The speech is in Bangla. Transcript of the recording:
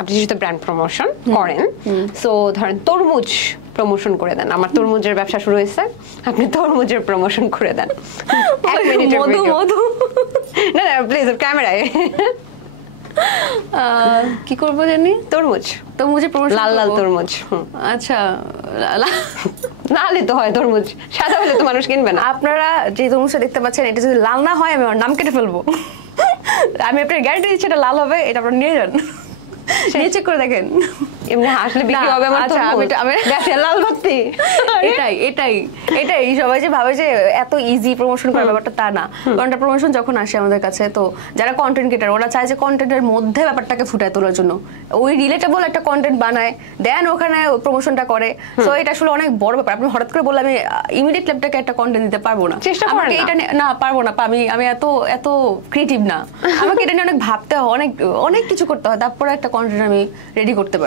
আপনি যেহেতু ব্র্যান্ড প্রমোশন করেন, সো ধরেন তরমুজ প্রমোশন করে দেন। আমার তরমুজের ব্যবসা শুরু হয়েছে, আপনি তরমুজের প্রমোশন করে দেন 1 মিনিটের মধু ভিডিও। মধু না না প্লিজ ক্যামেরায়। কি করবো জানি, তরমুজ, তরমুজের প্রমোশন, লাল লাল তরমুজ। আচ্ছা লালই তো হয় তরমুজ, সাদা হলে তো মানুষ কিনবে না। আপনারা যে তরমুজটা দেখতে পাচ্ছেন এটা যদি লাল না হয় আমি আমার নাম কেটে ফেলবো। আমি আপনার গ্যারান্টি দিচ্ছি এটা লাল হবে, এটা আপনারা নিয়ে যান, নিয়ে চেক করে দেখেন। এমনি হাসলে বিক্রি হবে আমার আচ্ছা, ব্যবসা লাল বাতি। এটাই এটাই এটাই সবাই যে ভাবে যে এত ইজি প্রমোশন করার ব্যাপারটা তা না। কারণ প্রমোশন যখন আসে আমাদের কাছে, তো যারা কন্টেন্ট ক্রিয়েটর ওরা চায় যে কন্টেন্টের মধ্যে ব্যাপারটাকে ফুটায় তোলার জন্য ওই রিলেটেবল একটা কন্টেন্ট বানায়, দেন ওখানে প্রমোশনটা করে। সো এটা আসলে অনেক বড় ব্যাপার। আপনি হঠাৎ করে বললে আমি ইমিডিয়েটলি আপনাকে একটা কন্টেন্ট দিতে পারবো না, চেষ্টা করেন আমাকে এটা না পারবো না। আমি এত এত ক্রিয়েটিভ না, আমাকে এটা নিয়ে অনেক ভাবতে হয়, অনেক অনেক কিছু করতে হয়, তারপরে একটা কন্টেন্ট আমি রেডি করতে পারি।